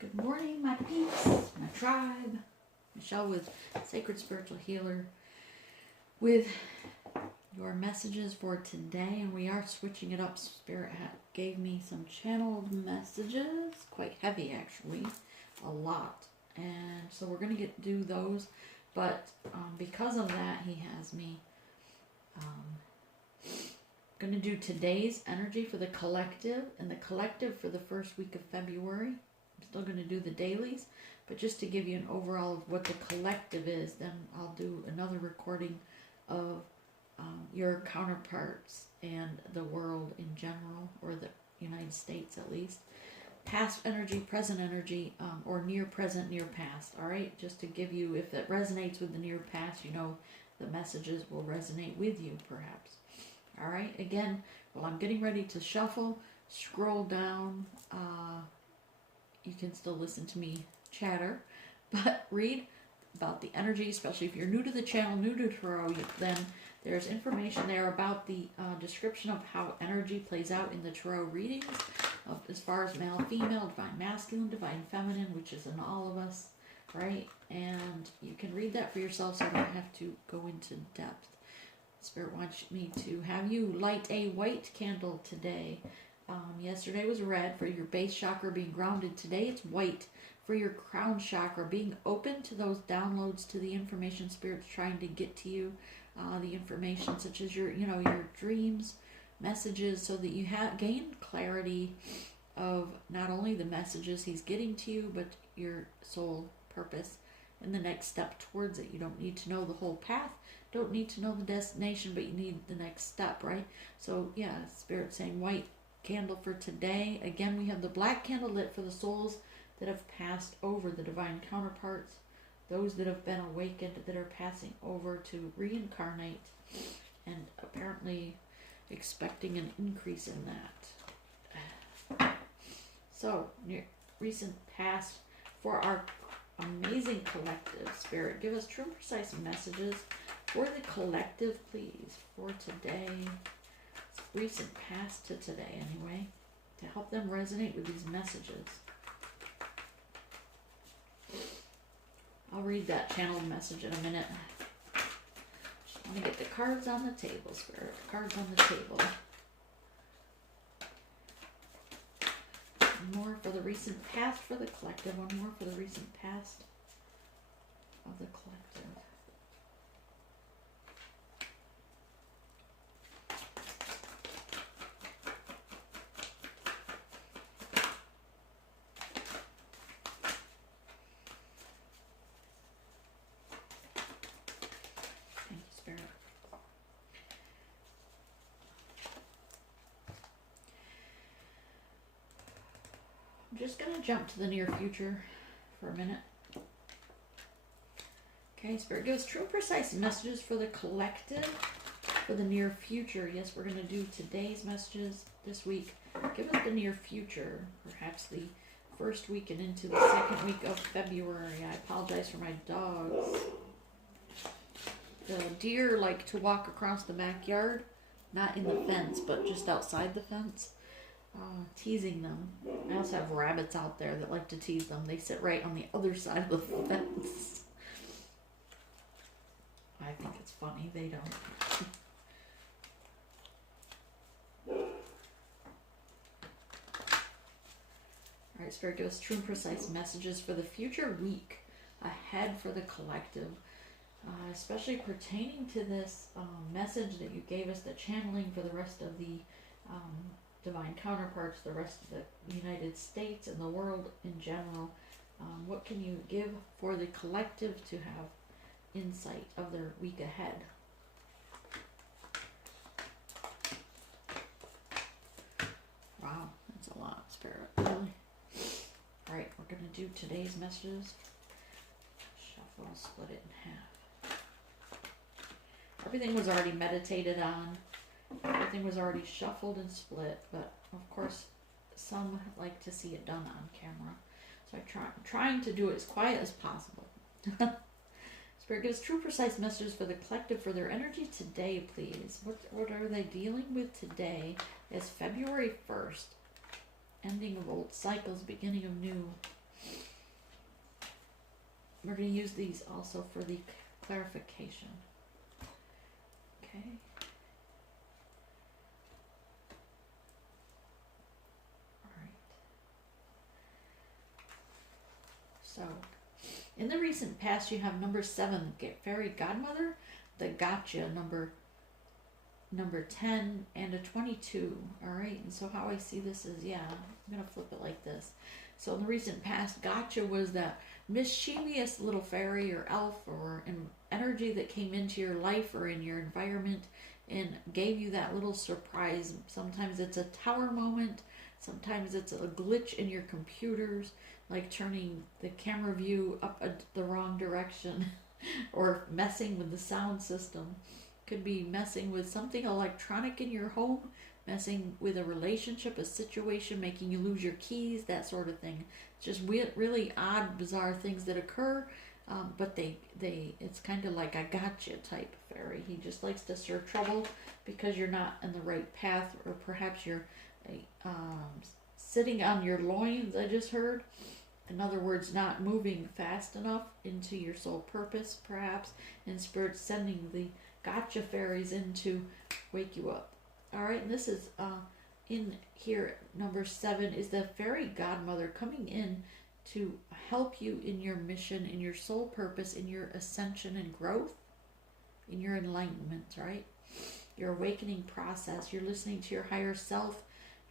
Good morning, my peeps, my tribe. Michelle with Sacred Spiritual Healer with your messages for today. And we are switching it up. Spirit gave me some channeled messages, quite heavy actually, a lot. And so we're going to do those. But because of that, he has me going to do today's energy for the collective and the collective for the first week of February. I'm still going to do the dailies, but just to give you an overall of what the collective is, then I'll do another recording of your counterparts and the world in general, or the United States at least. Past energy, present energy, or near present, near past. All right, just to give you, if it resonates with the near past, you know the messages will resonate with you perhaps. All right, again, while I'm getting ready to shuffle, scroll down. You can still listen to me chatter, but read about the energy, especially if you're new to the channel, new to Tarot, then there's information there about the description of how energy plays out in the Tarot readings, as far as male, female, divine masculine, divine feminine, which is in all of us, right? And you can read that for yourself, so I don't have to go into depth. Spirit wants me to have you light a white candle today. Yesterday was red for your base chakra being grounded. Today it's white for your crown chakra being open to those downloads, to the information Spirit's trying to get to you, the information such as your dreams, messages, so that you gain clarity of not only the messages he's getting to you, but your soul purpose and the next step towards it. You don't need to know the whole path, don't need to know the destination, but you need the next step, right? So yeah, Spirit's saying white candle for today. Again, we have the black candle lit for the souls that have passed over, the divine counterparts, those that have been awakened, that are passing over to reincarnate, and apparently expecting an increase in that. So, recent past for our amazing collective. Spirit, give us true and precise messages for the collective, please, for today. Recent past to today, anyway, to help them resonate with these messages. I'll read that channeled message in a minute. Just want to get the cards on the table, Spirit. Cards on the table. One more for the recent past for the collective. One more for the recent past of the collective. I'm just going to jump to the near future for a minute. Okay, Spirit, give us true and precise messages for the collective, for the near future. Yes, we're going to do today's messages this week. Give us the near future, perhaps the first week and into the second week of February. I apologize for my dogs. The deer like to walk across the backyard, not in the fence, but just outside the fence. Teasing them. I also have rabbits out there that like to tease them. They sit right on the other side of the fence. I think it's funny. They don't. Alright, Spirit, give us true and precise messages for the future week ahead for the collective. Especially pertaining to this message that you gave us, the channeling for the rest of the divine counterparts, the rest of the United States and the world in general. What can you give for the collective to have insight of their week ahead? Wow, that's a lot, Spirit, really. Alright, we're going to do today's messages. Shuffle and split it in half. Everything was already meditated on. Everything was already shuffled and split, but of course some like to see it done on camera. So I'm trying to do it as quiet as possible. Spirit gives true, precise messages for the collective for their energy today, please. What are they dealing with today as February 1st? Ending of old cycles, beginning of new. we're going to use these also for the clarification. Okay. All right. So, in the recent past, you have number 7, fairy godmother, the gotcha number 10, and a 22. All right. And so how I see this is, yeah, I'm going to flip it like this. So in the recent past, gotcha was that mischievous little fairy or elf or an energy that came into your life or in your environment and gave you that little surprise. Sometimes it's a tower moment. Sometimes it's a glitch in your computers, like turning the camera view up the wrong direction or messing with the sound system. Could be messing with something electronic in your home, messing with a relationship, a situation, making you lose your keys, that sort of thing. Just really odd, bizarre things that occur, but it's kind of like a gotcha type fairy. He just likes to stir trouble because you're not in the right path, or perhaps you're sitting on your loins, I just heard. In other words, not moving fast enough into your soul purpose, perhaps, and Spirit sending the gotcha fairies in to wake you up. All right, and this is in here, number 7 is the fairy godmother coming in to help you in your mission, in your soul purpose, in your ascension and growth, in your enlightenment, right? Your awakening process. You're listening to your higher self.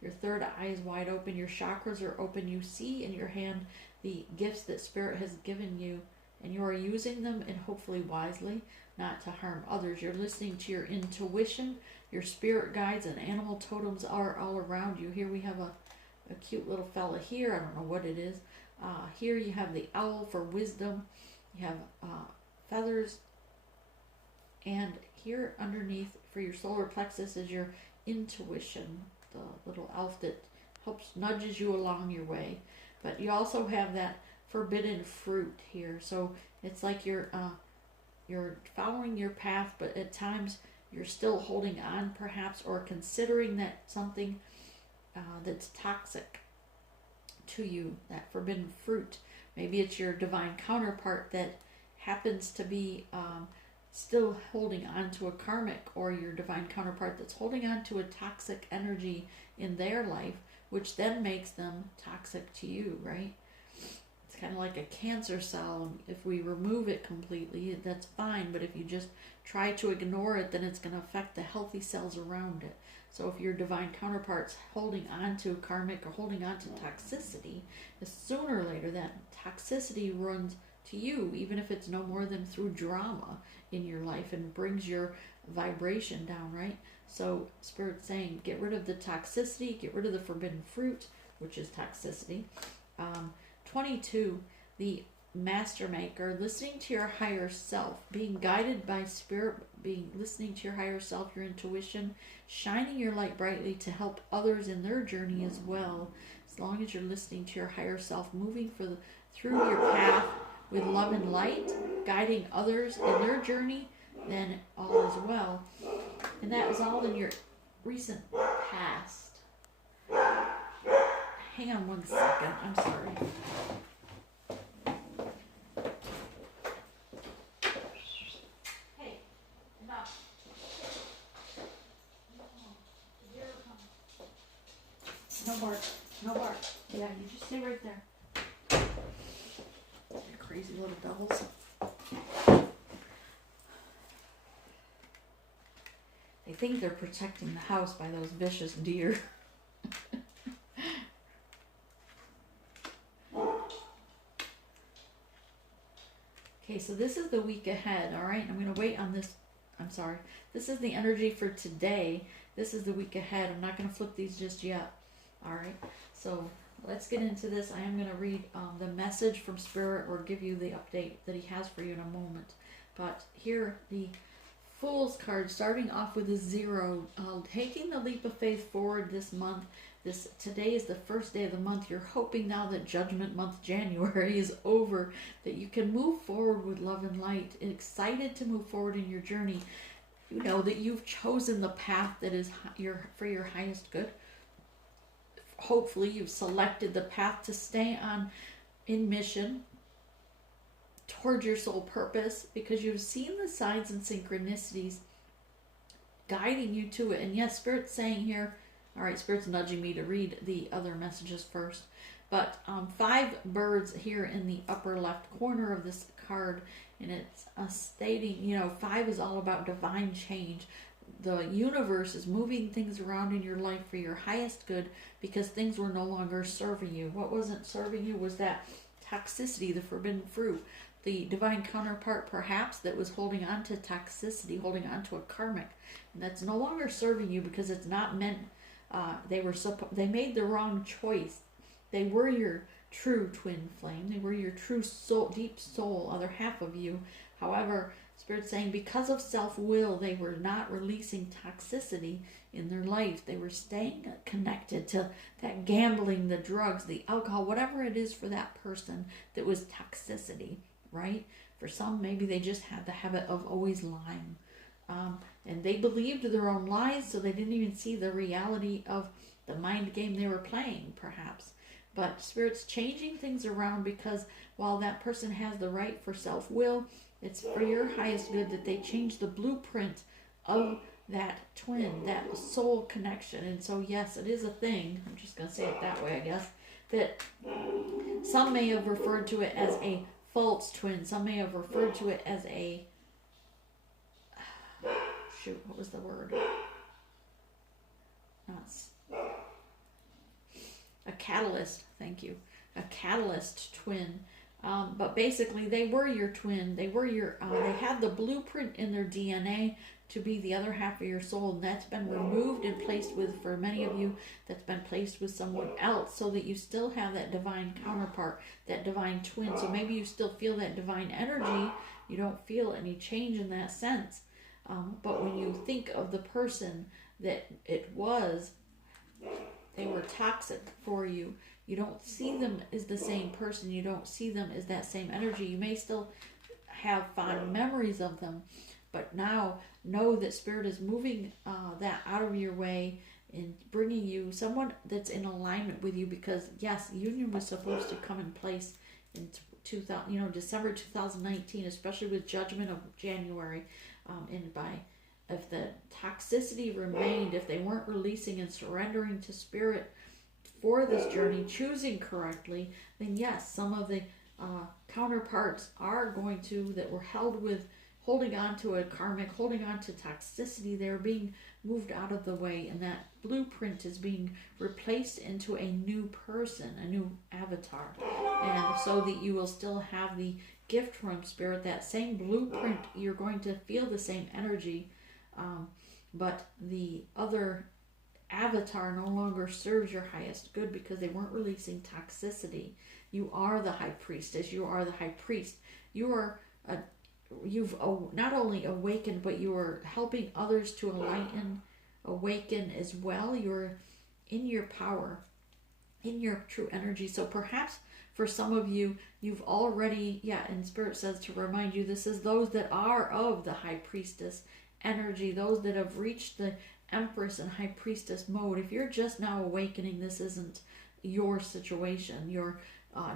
Your third eye is wide open. Your chakras are open. You see in your hand the gifts that Spirit has given you, and you are using them, and hopefully wisely, not to harm others. You're listening to your intuition. Your spirit guides and animal totems are all around you. Here we have a cute little fella here. I don't know what it is. Here you have the owl for wisdom. You have feathers. And here underneath for your solar plexus is your intuition, the little elf that nudges you along your way. But you also have that forbidden fruit here. So it's like you're following your path, but at times you're still holding on perhaps, or considering that something that's toxic to you, that forbidden fruit. Maybe it's your divine counterpart that happens to be still holding on to a karmic, or your divine counterpart that's holding on to a toxic energy in their life, which then makes them toxic to you, right? It's kind of like a cancer cell. If we remove it completely, that's fine. But if you just try to ignore it, then it's going to affect the healthy cells around it. So if your divine counterpart's holding on to karmic or holding on to toxicity, sooner or later that toxicity runs to you, even if it's no more than through drama in your life, and brings your vibration down, right? So Spirit's saying, get rid of the toxicity, get rid of the forbidden fruit, which is toxicity. 22, the master maker, listening to your higher self, being guided by Spirit, listening to your higher self, your intuition, shining your light brightly to help others in their journey as well. As long as you're listening to your higher self, moving through your path with love and light, guiding others in their journey, then all is well. And that was all in your recent past. Hang on one second. I'm sorry. Hey, enough. No bark. No bark. Yeah, you just stay right there. You crazy little devils. They think they're protecting the house by those vicious deer. Okay, so this is the week ahead, all right? I'm going to wait on this. I'm sorry. This is the energy for today. This is the week ahead. I'm not going to flip these just yet, all right? So let's get into this. I am going to read the message from Spirit, or give you the update that he has for you in a moment. But here, the Fool's card, starting off with a 0, taking the leap of faith forward this month. Today is the first day of the month. You're hoping now that Judgment Month, January, is over, that you can move forward with love and light, excited to move forward in your journey. You know that you've chosen the path that is for your highest good. Hopefully you've selected the path to stay on in mission, towards your soul purpose, because you've seen the signs and synchronicities guiding you to it. And yes, Spirit's saying here, all right, Spirit's nudging me to read the other messages first. But 5 birds here in the upper left corner of this card, and it's stating, 5 is all about divine change. The universe is moving things around in your life for your highest good, because things were no longer serving you. What wasn't serving you was that toxicity, the forbidden fruit, the divine counterpart perhaps that was holding on to toxicity, holding on to a karmic, and that's no longer serving you because it's not meant. They made the wrong choice. They were your true twin flame. They were your true soul, deep soul, other half of you. However, Spirit's saying because of self-will, they were not releasing toxicity in their life. They were staying connected to that gambling, the drugs, the alcohol, whatever it is for that person that was toxicity, right? For some, maybe they just had the habit of always lying. And they believed their own lies, so they didn't even see the reality of the mind game they were playing, perhaps. But Spirit's changing things around, because while that person has the right for self-will, it's for your highest good that they change the blueprint of that twin, that soul connection. And so, yes, it is a thing. I'm just going to say it that way, I guess. That some may have referred to it as a false twin. Some may have referred to it as a... Shoot, what was the word? A catalyst. Thank you. A catalyst twin. But basically, they were your twin. They were your. They had the blueprint in their DNA to be the other half of your soul, and that's been removed and placed with, for many of you, that's been placed with someone else, so that you still have that divine counterpart, that divine twin. So maybe you still feel that divine energy. You don't feel any change in that sense. But when you think of the person that it was, they were toxic for you. You don't see them as the same person. You don't see them as that same energy. You may still have fond memories of them, but now know that Spirit is moving that out of your way and bringing you someone that's in alignment with you, because yes, union was supposed to come in place in December 2019, especially with Judgment of January. And if the toxicity remained, if they weren't releasing and surrendering to Spirit for this journey, choosing correctly, then yes, some of the counterparts are going to, that were holding on to a karmic, holding on to toxicity, they're being moved out of the way, and that blueprint is being replaced into a new person, a new avatar, and so that you will still have the gift from Spirit, that same blueprint. You're going to feel the same energy, but the other avatar no longer serves your highest good because they weren't releasing toxicity. You are the high priestess. You are the high priest. You are you've not only awakened, but you are helping others to awaken as well. You're in your power, in your true energy. So perhaps for some of you, you've already, and Spirit says to remind you, this is those that are of the high priestess energy, those that have reached the Empress and High Priestess mode. If you're just now awakening, this isn't your situation, your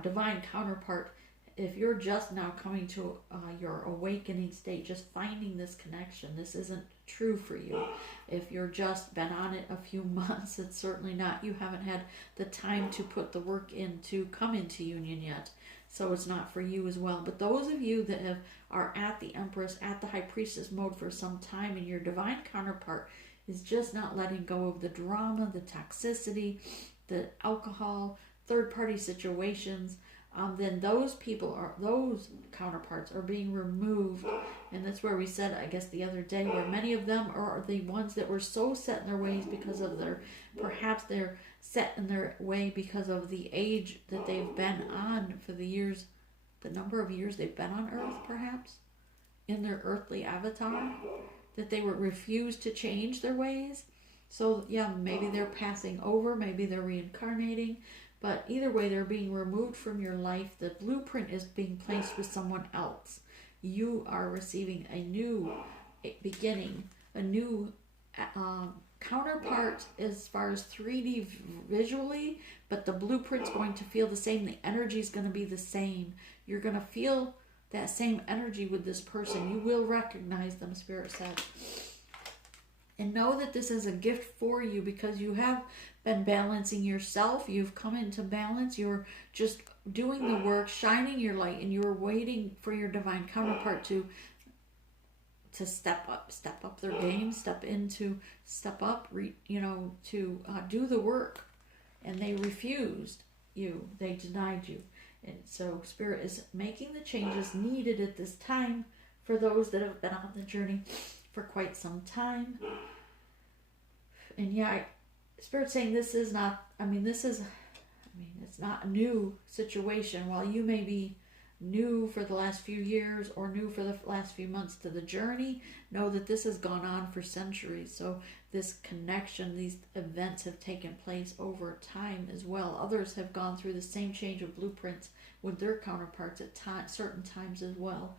divine counterpart. If you're just now coming to your awakening state, just finding this connection, this isn't true for you. If you're just been on it a few months, it's certainly not. You haven't had the time to put the work in to come into union yet. So it's not for you as well. But those of you that are at the Empress, at the High Priestess mode for some time, and your divine counterpart is just not letting go of the drama, the toxicity, the alcohol, third-party situations, then those counterparts are being removed. And that's where we said, I guess the other day, where many of them are the ones that were so set in their ways because of perhaps they're set in their way because of the age that they've been on for the number of years they've been on Earth, perhaps, in their earthly avatar, that they were refused to change their ways. So maybe they're passing over, maybe they're reincarnating, but either way, they're being removed from your life. The blueprint is being placed with someone else. You are receiving a new beginning, a new counterpart as far as 3D visually, but the blueprint's going to feel the same. The energy is going to be the same. You're going to feel that same energy with this person. You will recognize them, Spirit said. And know that this is a gift for you because you have been balancing yourself. You've come into balance. You're just doing the work, shining your light, and you're waiting for your divine counterpart to step up their game, step up, to do the work. And they refused you. They denied you. And so Spirit is making the changes needed at this time for those that have been on the journey for quite some time. And yeah, Spirit's saying this is not, it's not a new situation. While you may be new for the last few years or new for the last few months to the journey, know that this has gone on for centuries. So this connection, these events have taken place over time as well. Others have gone through the same change of blueprints with their counterparts at certain times as well.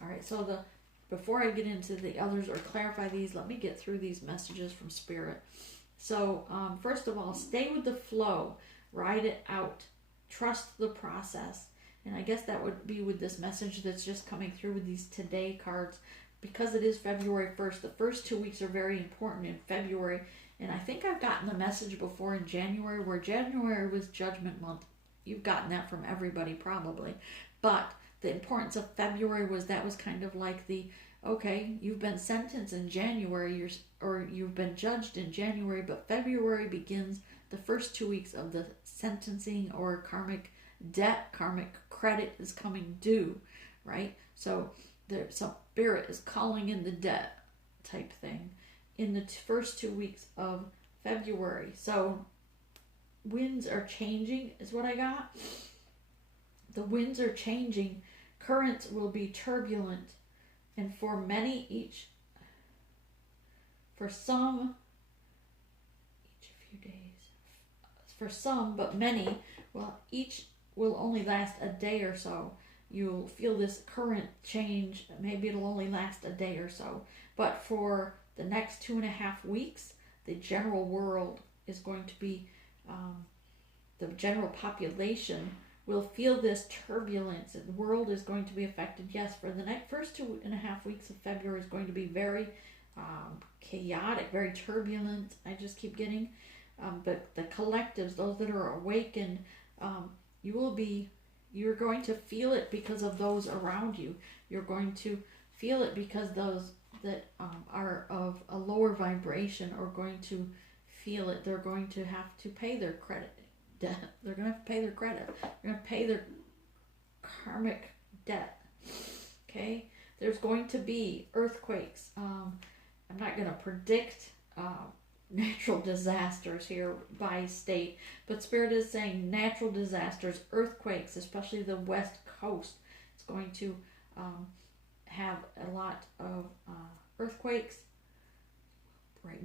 All right, so before I get into the others or clarify these, let me get through these messages from Spirit. So first of all, stay with the flow, ride it out, trust the process. And I guess that would be with this message that's just coming through with these today cards. Because it is February 1st, the first 2 weeks are very important in February. And I think I've gotten the message before in January, where January was Judgment Month. You've gotten that from everybody probably. But the importance of February was kind of like okay, you've been sentenced in January, or you've been judged in January, but February begins the first 2 weeks of the sentencing or karmic debt, karmic credit is coming due, right? So some Spirit is calling in the debt type thing in the first 2 weeks of February. So winds are changing is what I got. The winds are changing. Currents will be turbulent. And for many, for some, each a few days. For some, but many, each will only last a day or so. You'll feel this current change. Maybe it'll only last a day or so. But for the next 2.5 weeks, the general world is going to be, the general population will feel this turbulence. The world is going to be affected. Yes, for the first 2.5 weeks of February is going to be very chaotic, very turbulent. I just keep getting, but the collectives, those that are awakened, you're going to feel it because of those around you. You're going to feel it because those that are of a lower vibration are going to feel it. They're going to have to pay their credit debt. They're going to have to pay their credit. They're going to pay their karmic debt. Okay? There's going to be earthquakes. I'm not going to predict natural disasters here by state, but Spirit is saying natural disasters, earthquakes, especially the West Coast. It's going to have a lot of earthquakes.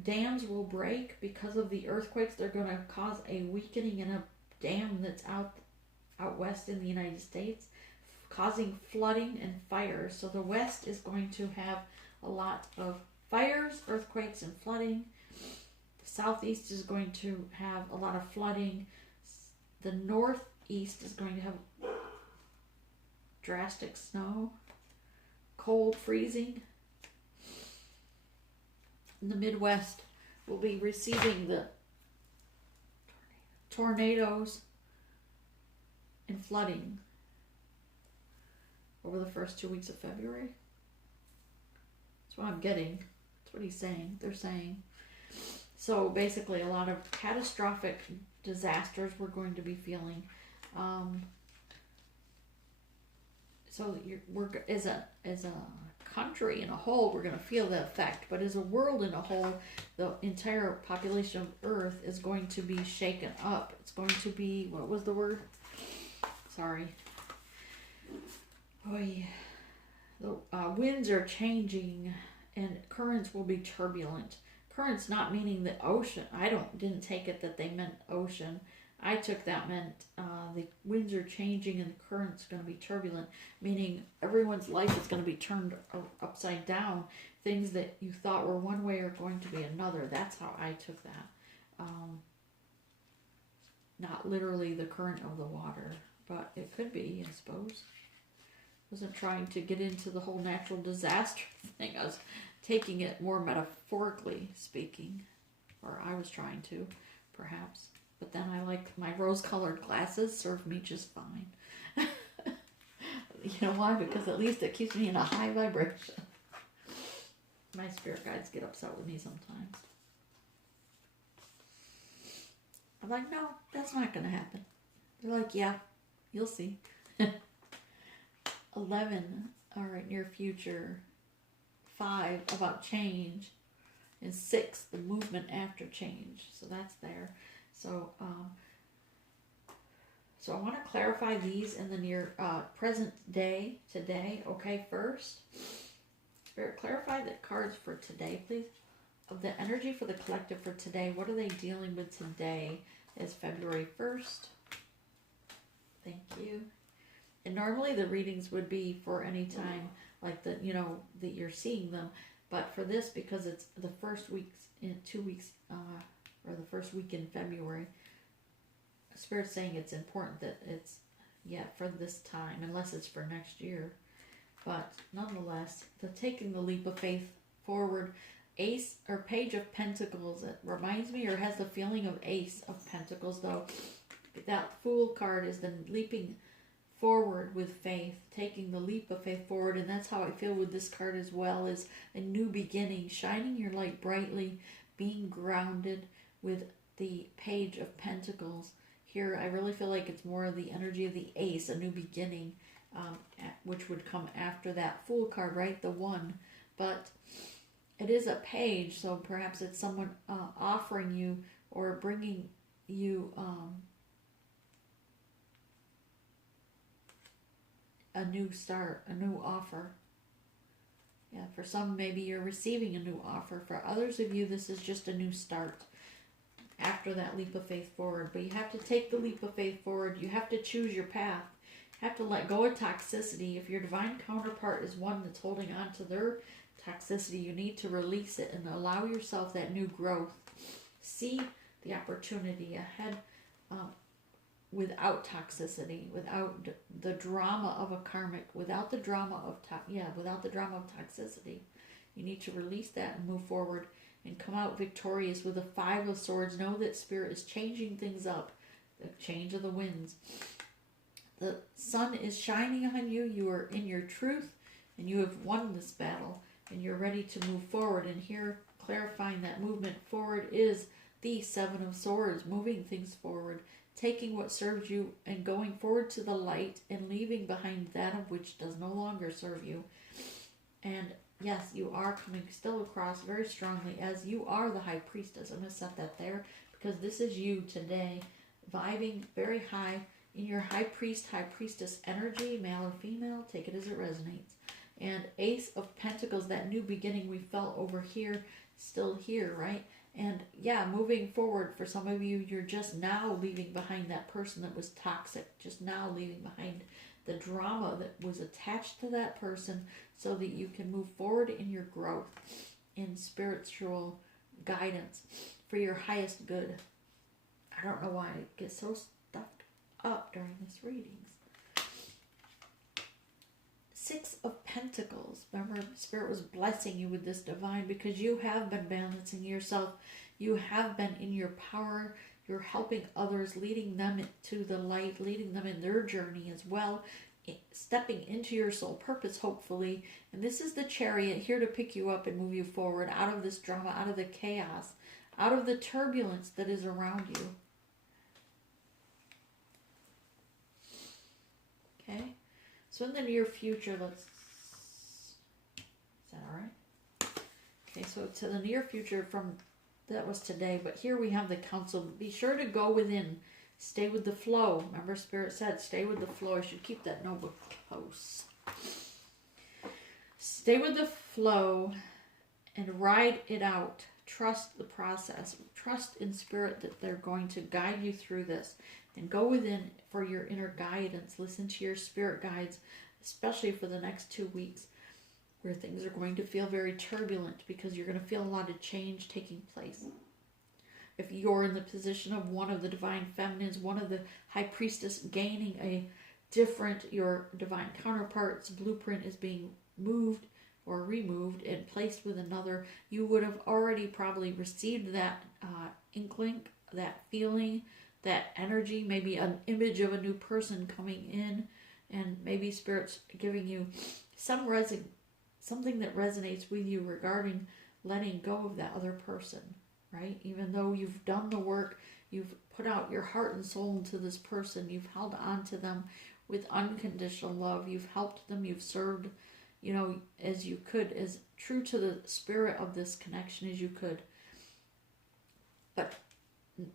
Dams will break because of the earthquakes. They're going to cause a weakening in a dam that's out west in the United States, causing flooding and fires. So the West is going to have a lot of fires, earthquakes, and flooding. The Southeast is going to have a lot of flooding. The Northeast is going to have drastic snow, cold, freezing. The Midwest will be receiving the tornadoes and flooding over the first 2 weeks of February. That's what I'm getting. That's what he's saying. They're saying. So basically a lot of catastrophic disasters we're going to be feeling. So as a country in a whole, we're going to feel the effect, but as a world in a whole, the entire population of Earth is going to be shaken up. It's going to be, what was the word? Sorry. Oh yeah. The winds are changing and currents will be turbulent. Currents not meaning the ocean. I didn't take it that they meant ocean. I took that meant the winds are changing and the current's going to be turbulent, meaning everyone's life is going to be turned upside down. Things that you thought were one way are going to be another. That's how I took that. Not literally the current of the water, but it could be, I suppose. wasn't trying to get into the whole natural disaster thing. I was taking it more metaphorically speaking, or I was trying to, perhaps. But then I like my rose-colored glasses serve me just fine. You know why? Because at least it keeps me in a high vibration. My spirit guides get upset with me sometimes. I'm like, no, that's not going to happen. They're like, yeah, you'll see. 11, all right, near future. 5, about change. And 6, the movement after change. So that's there. So, so I want to clarify these in the near present day, today. Okay, first. Spirit, clarify the cards for today, please. Of the energy for the collective for today. What are they dealing with today? Is February 1st. Thank you. And normally the readings would be for any time, like that you're seeing them. But for this, because it's the first weeks in 2 weeks, or the first week in February, Spirit's saying it's important that it's, for this time, unless it's for next year. But nonetheless, the taking the leap of faith forward, Ace or Page of Pentacles, it reminds me or has the feeling of Ace of Pentacles, though. That Fool card is the leaping forward with faith, taking the leap of faith forward, and that's how I feel with this card as well, is a new beginning, shining your light brightly, being grounded with the Page of Pentacles. Here, I really feel like it's more of the energy of the Ace, a new beginning, which would come after that Fool card, right? The 1. But it is a page, so perhaps it's someone offering you or bringing you a new start, a new offer. Yeah, for some, maybe you're receiving a new offer. For others of you, this is just a new start after that leap of faith forward. But you have to take the leap of faith forward. You have to choose your path. You have to let go of toxicity. If your divine counterpart is one that's holding on to their toxicity, you need to release it and allow yourself that new growth. See the opportunity ahead without toxicity, without the drama of a karmic, without the drama of toxicity. You need to release that and move forward and come out victorious with the 5 of Swords. Know that Spirit is changing things up, the change of the winds. The sun is shining on you. You are in your truth, and you have won this battle, and you're ready to move forward. And here, clarifying that movement forward is the 7 of Swords, moving things forward, taking what serves you and going forward to the light and leaving behind that of which does no longer serve you. And yes, you are coming still across very strongly as you are the High Priestess. I'm going to set that there because this is you today, vibing very high in your High Priest, High Priestess energy, male or female. Take it as it resonates. And Ace of Pentacles, that new beginning we felt over here, still here, right? And yeah, moving forward, for some of you, you're just now leaving behind that person that was toxic, just now leaving behind the drama that was attached to that person so that you can move forward in your growth, in spiritual guidance for your highest good. I don't know why I get so stuffed up during this readings. 6 of Pentacles. Remember, Spirit was blessing you with this divine because you have been balancing yourself. You have been in your power. You're helping others, leading them to the light, leading them in their journey as well, stepping into your soul purpose, hopefully. And this is the Chariot, here to pick you up and move you forward out of this drama, out of the chaos, out of the turbulence that is around you. Okay? So in the near future, is that all right? Okay, so to the near future that was today, but here we have the council. Be sure to go within. Stay with the flow. Remember, Spirit said, stay with the flow. I should keep that notebook close. Stay with the flow and ride it out. Trust the process. Trust in Spirit that they're going to guide you through this. And go within for your inner guidance. Listen to your spirit guides, especially for the next 2 weeks, where things are going to feel very turbulent because you're going to feel a lot of change taking place. If you're in the position of one of the divine feminines, one of the High Priestess, gaining a different, your divine counterpart's blueprint is being moved or removed and placed with another, you would have already probably received that inkling, that feeling, that energy, maybe an image of a new person coming in, and maybe Spirit's giving you something that resonates with you regarding letting go of that other person, right? Even though you've done the work, you've put out your heart and soul into this person, you've held on to them with unconditional love, you've helped them, you've served, as you could, as true to the spirit of this connection as you could. But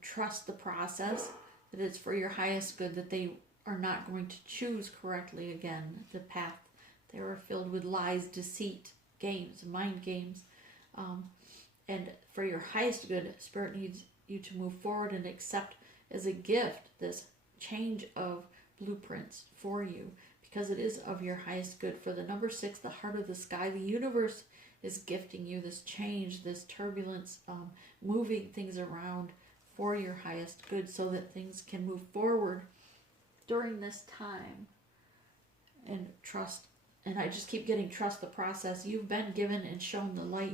trust the process, that it's for your highest good, that they are not going to choose correctly again, the path. They were filled with lies, deceit, games, mind games. And for your highest good, Spirit needs you to move forward and accept as a gift this change of blueprints for you, because it is of your highest good. For the number 6, the heart of the sky, the universe is gifting you this change, this turbulence, moving things around for your highest good so that things can move forward during this time. And trust, and I just keep getting trust the process. You've been given and shown the light.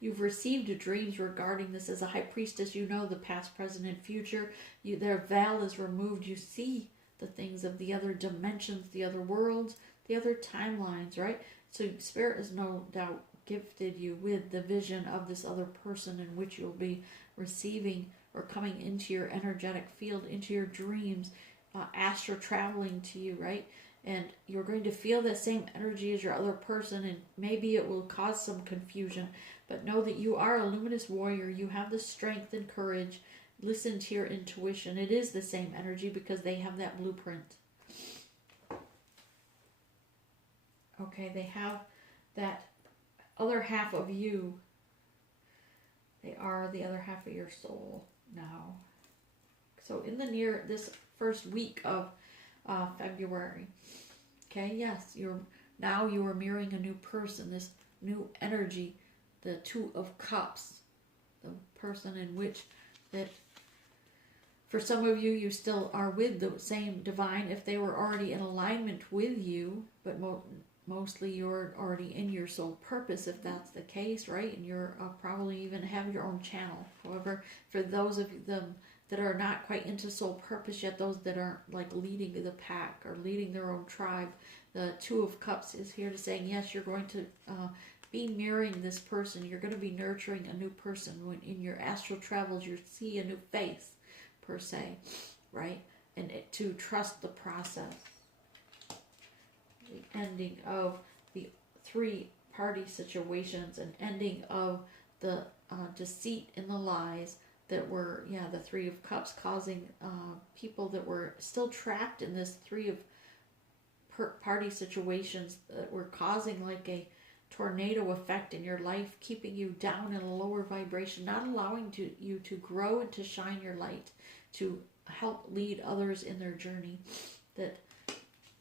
You've received dreams regarding this. As a high priestess, you know the past, present, and future. Their veil is removed. You see the things of the other dimensions, the other worlds, the other timelines, right? So Spirit has no doubt gifted you with the vision of this other person in which you'll be receiving or coming into your energetic field, into your dreams, astral traveling to you, right? And you're going to feel the same energy as your other person, and maybe it will cause some confusion, but know that you are a luminous warrior. You have the strength and courage. Listen to your intuition. It is the same energy because they have that blueprint. Okay, they have that other half of you. They are the other half of your soul now. So in this first week of February, okay, yes, you are mirroring a new person, this new energy, the 2 of Cups, the person in which that for some of you, you still are with the same divine if they were already in alignment with you, but mostly you're already in your soul purpose if that's the case, right? And you're probably even have your own channel. However, for those of them that are not quite into soul purpose yet, those that aren't like leading the pack or leading their own tribe, the 2 of Cups is here to say, yes, you're going to be mirroring this person. You're going to be nurturing a new person. When in your astral travels, you see a new face, per se, right? And to trust the process. The ending of the 3-party situations, and ending of the deceit and the lies that were, the 3 of Cups, causing people that were still trapped in this 3 of party situations that were causing like a tornado effect in your life, keeping you down in a lower vibration, not allowing you to grow and to shine your light, to help lead others in their journey. That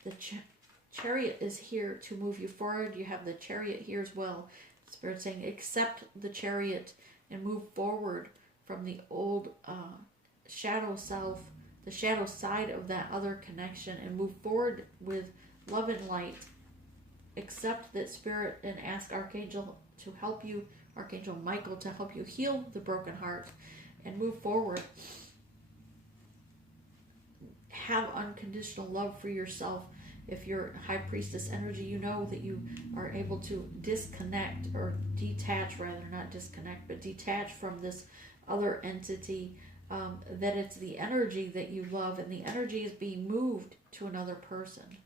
the Chariot is here to move you forward. You have the Chariot here as well. Spirit saying, accept the Chariot and move forward from the old shadow self, the shadow side of that other connection, and move forward with love and light. Accept that Spirit and ask Archangel to help you, Archangel Michael, to help you heal the broken heart and move forward. Have unconditional love for yourself. If you're High Priestess energy, you know that you are able to disconnect or detach, rather, not disconnect, but detach from this other entity, that it's the energy that you love, and the energy is being moved to another person,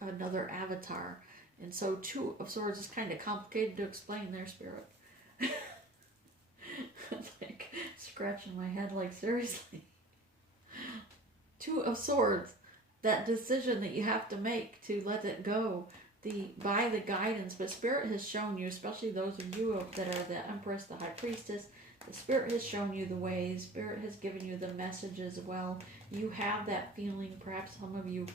another avatar. And so 2 of Swords is kind of complicated to explain there, Spirit. I'm like scratching my head like, seriously. 2 of Swords, that decision that you have to make to let it go, by the guidance. But Spirit has shown you, especially those of you that are the Empress, the High Priestess, the Spirit has shown you the ways. Spirit has given you the messages. Well, you have that feeling. Perhaps some of you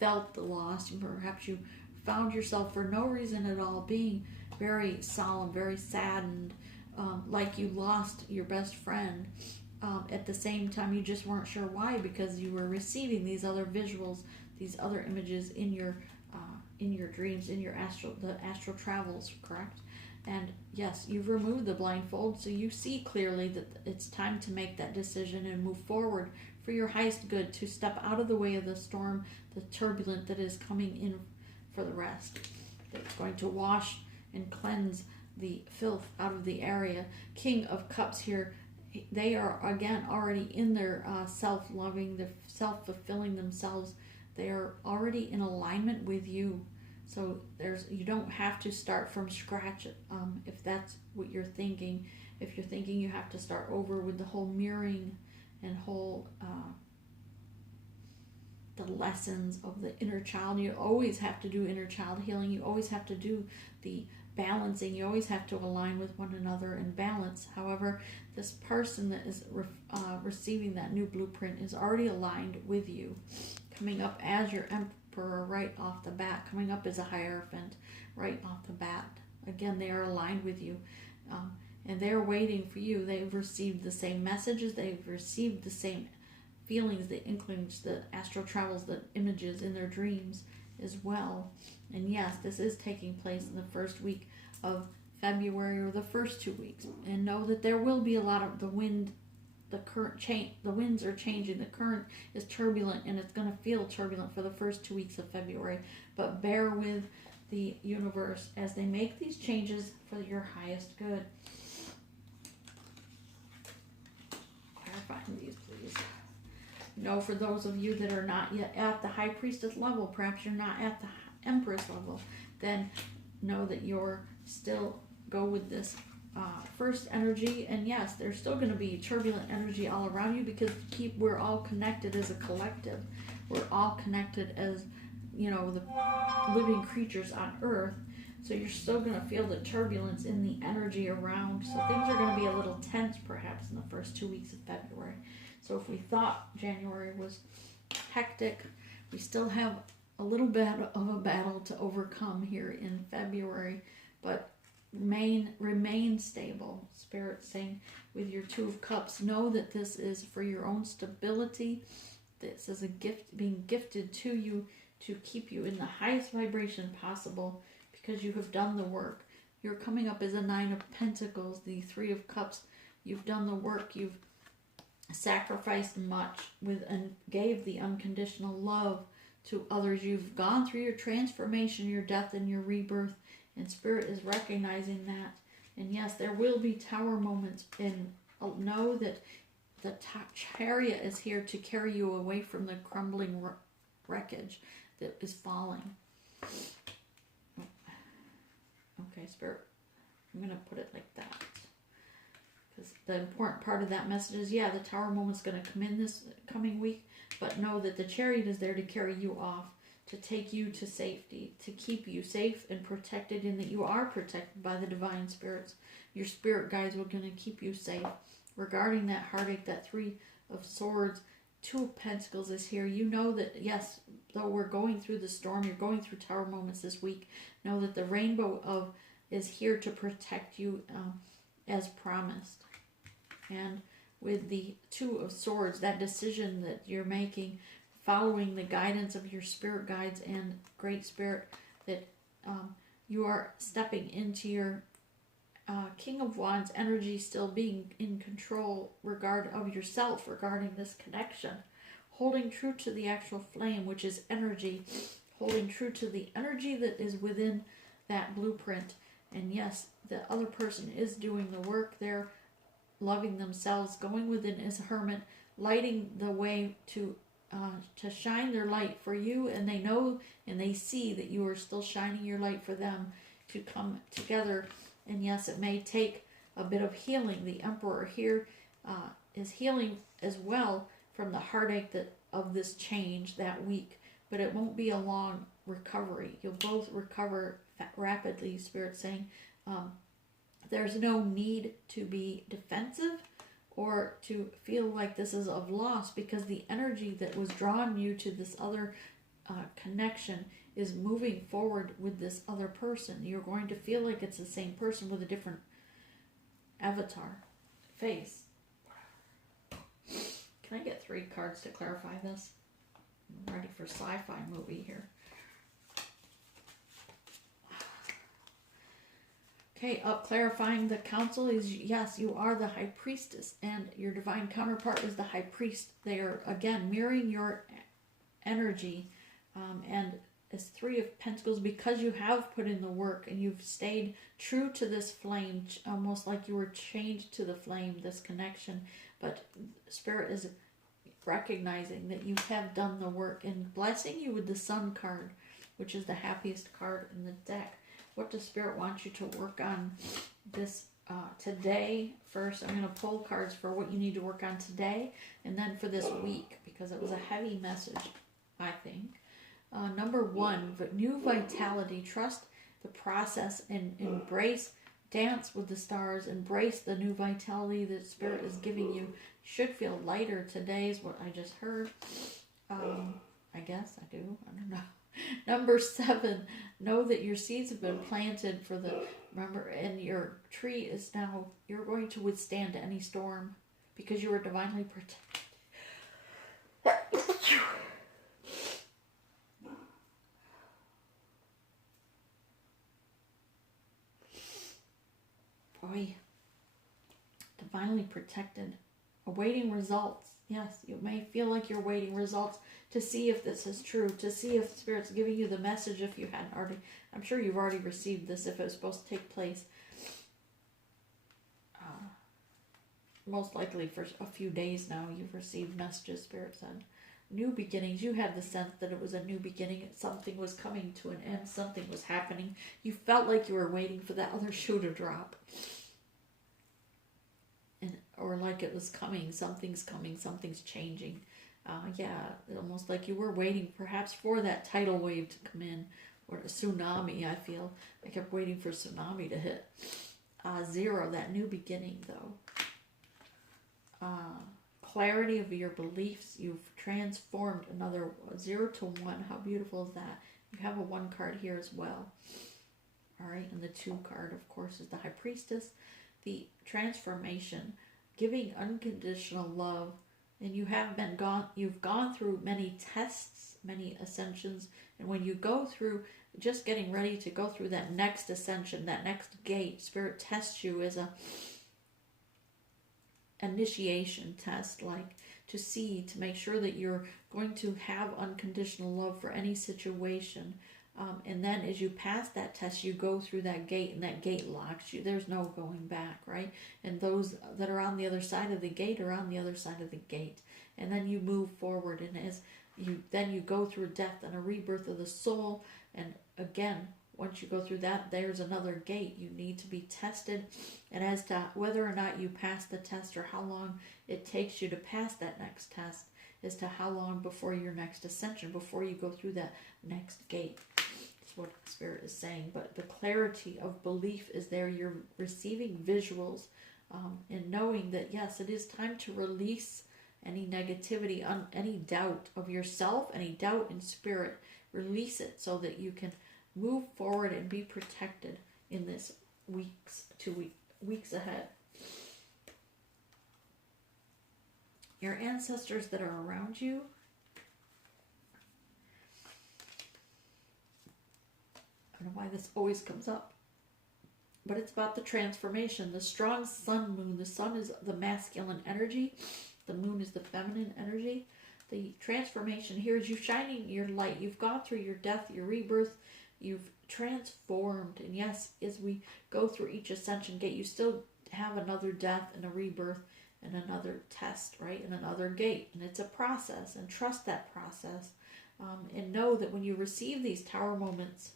felt the loss. Perhaps you found yourself for no reason at all being very solemn, very saddened, like you lost your best friend. At the same time, you just weren't sure why, because you were receiving these other visuals these other images in your dreams, in your astral travels, correct? And yes, you've removed the blindfold, so you see clearly that it's time to make that decision and move forward for your highest good, to step out of the way of the storm, the turbulent that is coming in for the rest. It's going to wash and cleanse the filth out of the area. King of Cups here, they are again already in their self-loving, their self-fulfilling themselves. They are already in alignment with you. So you don't have to start from scratch if that's what you're thinking. If you're thinking you have to start over with the whole mirroring and whole the lessons of the inner child, you always have to do inner child healing. You always have to do the balancing. You always have to align with one another and balance. However, this person that is receiving that new blueprint is already aligned with you, coming up as your emperor right off the bat, coming up as a Hierophant right off the bat. Again, they are aligned with you, and they're waiting for you. They've received the same messages. They've received the same feelings, the inklings, the astral travels, the images in their dreams as well. And yes, this is taking place in the first week of February, or the first 2 weeks. And know that there will be a lot of the wind, the current change, the winds are changing, the current is turbulent, and it's going to feel turbulent for the first 2 weeks of February. But bear with the universe as they make these changes for your highest good. Clarifying these, please. Know, for those of you that are not yet at the High Priestess level, perhaps you're not at the Empress level, then know that you're still go with this first energy. And yes, there's still going to be turbulent energy all around you, because we're all connected as a collective. We're all connected as, the living creatures on Earth. So you're still going to feel the turbulence in the energy around. So things are going to be a little tense perhaps in the first 2 weeks of February. So if we thought January was hectic, we still have a little bit of a battle to overcome here in February, but remain stable. Spirit saying with your Two of Cups, know that this is for your own stability. This is a gift being gifted to you to keep you in the highest vibration possible, because you have done the work. You're coming up as a Nine of Pentacles, the Three of Cups. You've done the work. You've sacrificed much and gave the unconditional love to others. You've gone through your transformation, your death, and your rebirth, and Spirit is recognizing that. And yes, there will be tower moments, and know that the chariot is here to carry you away from the crumbling wreckage that is falling. Okay, Spirit, I'm going to put it like that. Because the important part of that message is, the tower moment's going to come in this coming week, but know that the chariot is there to carry you off, to take you to safety, to keep you safe and protected, in that you are protected by the divine spirits. Your spirit guides are going to keep you safe. Regarding that heartache, that Three of Swords, Two of Pentacles is here. You know that, yes, though we're going through the storm, you're going through tower moments this week, know that the rainbow is here to protect you as promised. And with the Two of Swords, that decision that you're making, following the guidance of your spirit guides and Great Spirit, that you are stepping into your King of Wands energy, still being in control of yourself regarding this connection, holding true to the actual flame, which is energy, holding true to the energy that is within that blueprint. And yes, the other person is doing the work. They're loving themselves, going within as a hermit, lighting the way to shine their light for you, and they know and they see that you are still shining your light for them to come together. And yes, it may take a bit of healing. The Emperor here is healing as well from the heartache of this change that week, but it won't be a long recovery. You'll both recover rapidly, Spirit saying. There's no need to be defensive or to feel like this is of loss, because the energy that was drawing you to this other connection is moving forward with this other person. You're going to feel like it's the same person with a different avatar face. Can I get 3 cards to clarify this? I'm ready for sci-fi movie here. Okay, up clarifying the council is, yes, you are the high priestess, and your divine counterpart is the high priest. They are, again, mirroring your energy, and as Three of Pentacles, because you have put in the work and you've stayed true to this flame, almost like you were chained to the flame, this connection, but Spirit is recognizing that you have done the work and blessing you with the Sun card, which is the happiest card in the deck. What does Spirit want you to work on this today? First, I'm going to pull cards for what you need to work on today, and then for this week, because it was a heavy message, I think. Number one, new vitality. Trust the process and embrace, dance with the stars, embrace the new vitality that Spirit is giving you. You should feel lighter. Today is what I just heard. I guess I do. I don't know. Number 7, know that your seeds have been planted for the, remember, and your tree is now, you're going to withstand any storm because you are divinely protected. Boy, divinely protected, awaiting results. Yes, you may feel like you're waiting results to see if this is true, to see if Spirit's giving you the message if you hadn't already. I'm sure you've already received this if it was supposed to take place. Most likely for a few days now you've received messages, Spirit said. New beginnings. You had the sense that it was a new beginning. Something was coming to an end. Something was happening. You felt like you were waiting for that other shoe to drop. Or like it was coming. Something's coming. Something's changing. Yeah, almost like you were waiting perhaps for that tidal wave to come in. Or a tsunami, I feel. I kept waiting for tsunami to hit. 0, that new beginning though. Clarity of your beliefs. You've transformed. Another 0 to 1. How beautiful is that? You have a 1 card here as well. Alright, and the 2 card, of course, is the High Priestess. The transformation. Giving unconditional love. And you've gone through many tests, many ascensions. And when you go through, just getting ready to go through that next ascension, that next gate, Spirit tests you as a initiation test, like to make sure that you're going to have unconditional love for any situation. And then as you pass that test, you go through that gate, and that gate locks you. There's no going back, right? And those that are on the other side of the gate are on the other side of the gate. And then you move forward, and as you go through death and a rebirth of the soul. And again, once you go through that, there's another gate. You need to be tested. And as to whether or not you pass the test, or how long it takes you to pass that next test, as to how long before your next ascension, before you go through that next gate. That's what Spirit is saying. But the clarity of belief is there. You're receiving visuals, and knowing that, yes, it is time to release any negativity, any doubt of yourself, any doubt in Spirit. Release it so that you can move forward and be protected in this weeks ahead. Your ancestors that are around you. I don't know why this always comes up. But it's about the transformation. The strong sun moon. The sun is the masculine energy. The moon is the feminine energy. The transformation here is you shining your light. You've gone through your death, your rebirth. You've transformed. And yes, as we go through each ascension gate, you still have another death and a rebirth and another test, right? And another gate. And it's a process. And trust that process. And know that when you receive these tower moments,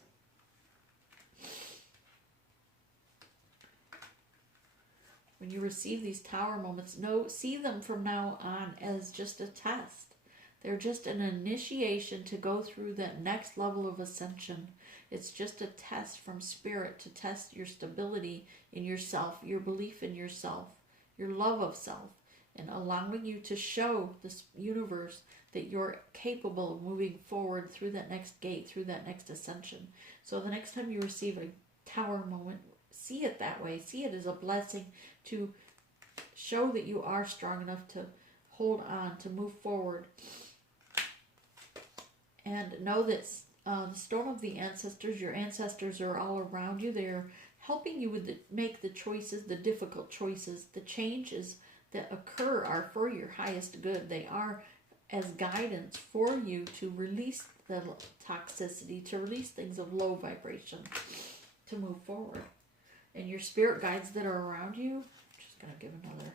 see them from now on as just a test. They're just an initiation to go through that next level of ascension. It's just a test from Spirit to test your stability in yourself, your belief in yourself, your love of self, and allowing you to show this universe that you're capable of moving forward through that next gate, through that next ascension. So the next time you receive a tower moment, see it that way. See it as a blessing to show that you are strong enough to hold on, to move forward. And know that the stone of the ancestors, your ancestors are all around you. They're helping you with make the choices, the difficult choices. The changes that occur are for your highest good. They are as guidance for you to release the toxicity, to release things of low vibration, to move forward. And your spirit guides that are around you, I'm just going to give another.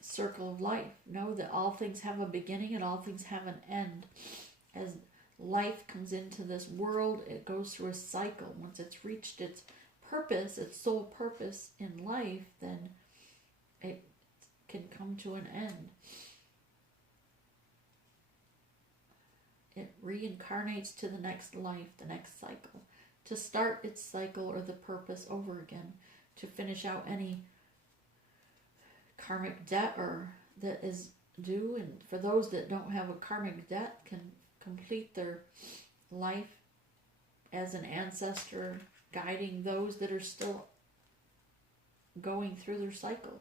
Circle of life. Know that all things have a beginning and all things have an end. As life comes into this world, it goes through a cycle. Once it's reached its purpose, its sole purpose in life, then it can come to an end. It reincarnates to the next life, the next cycle, to start its cycle or the purpose over again, to finish out any karmic debt or that is due. And for those that don't have a karmic debt, can complete their life as an ancestor, guiding those that are still going through their cycle.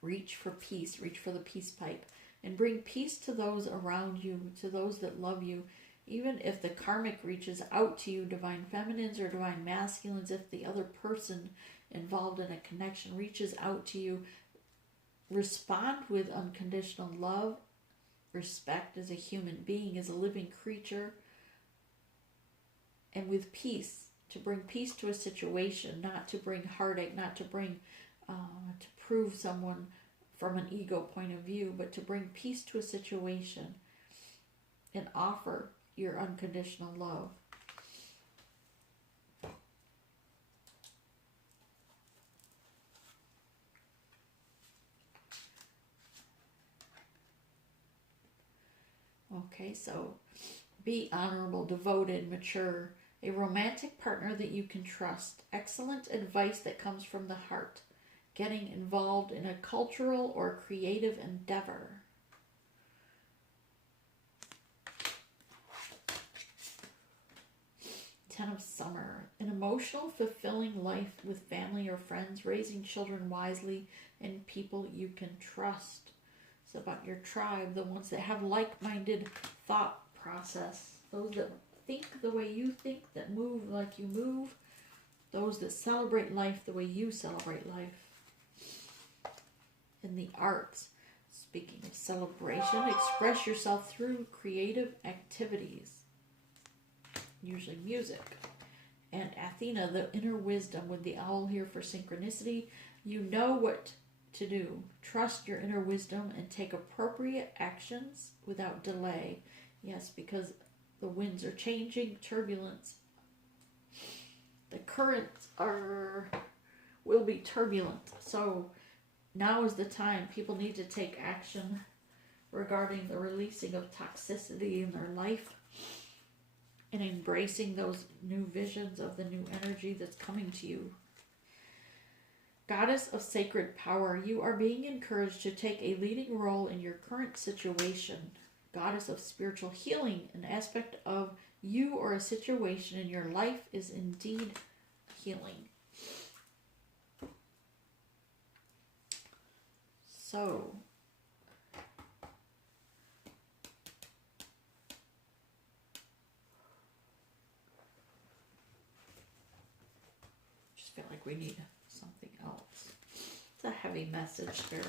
Reach for peace, reach for the peace pipe, and bring peace to those around you, to those that love you. Even if the karmic reaches out to you, divine feminines or divine masculines, if the other person involved in a connection reaches out to you, respond with unconditional love, respect as a human being, as a living creature, and with peace, to bring peace to a situation, not to bring heartache, not to bring to prove someone from an ego point of view, but to bring peace to a situation and offer your unconditional love. Okay, so be honorable, devoted, mature, a romantic partner that you can trust, excellent advice that comes from the heart, getting involved in a cultural or creative endeavor. Ten of Summer, an emotional, fulfilling life with family or friends, raising children wisely, and people you can trust. It's about your tribe, the ones that have like-minded thought process, those that think the way you think, that move like you move, those that celebrate life the way you celebrate life. In the arts, speaking of celebration, express yourself through creative activities, usually music. And Athena, the inner wisdom, with the owl here for synchronicity. You know what to do. Trust your inner wisdom and take appropriate actions without delay. Yes, because the winds are changing, turbulence. The currents will be turbulent. So now is the time. People need to take action regarding the releasing of toxicity in their life and embracing those new visions of the new energy that's coming to you. Goddess of sacred power, you are being encouraged to take a leading role in your current situation. Goddess of spiritual healing, an aspect of you or a situation in your life is indeed healing. So, just feel like we need something else. It's a heavy message, Spirit.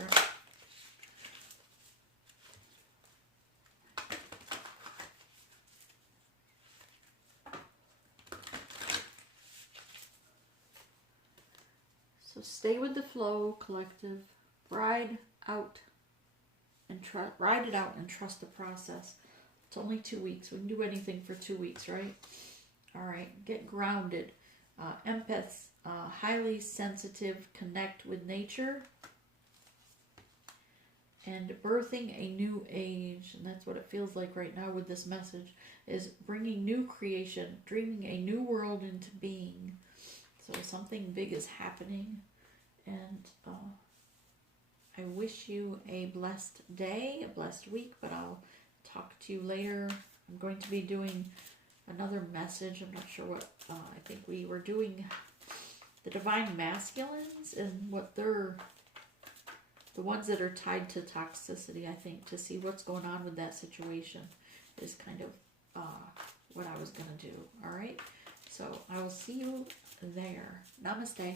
So stay with the flow, collective. Ride it out and trust the process. It's only 2 weeks. We can do anything for 2 weeks, right? All right. Get grounded. Empaths, highly sensitive, connect with nature. And birthing a new age, and that's what it feels like right now with this message, is bringing new creation, dreaming a new world into being. So something big is happening, and I wish you a blessed day, a blessed week, but I'll talk to you later. I'm going to be doing another message. I'm not sure what, I think we were doing the divine masculines and what they're, the ones that are tied to toxicity, I think, to see what's going on with that situation is kind of what I was going to do. All right. So I will see you there. Namaste.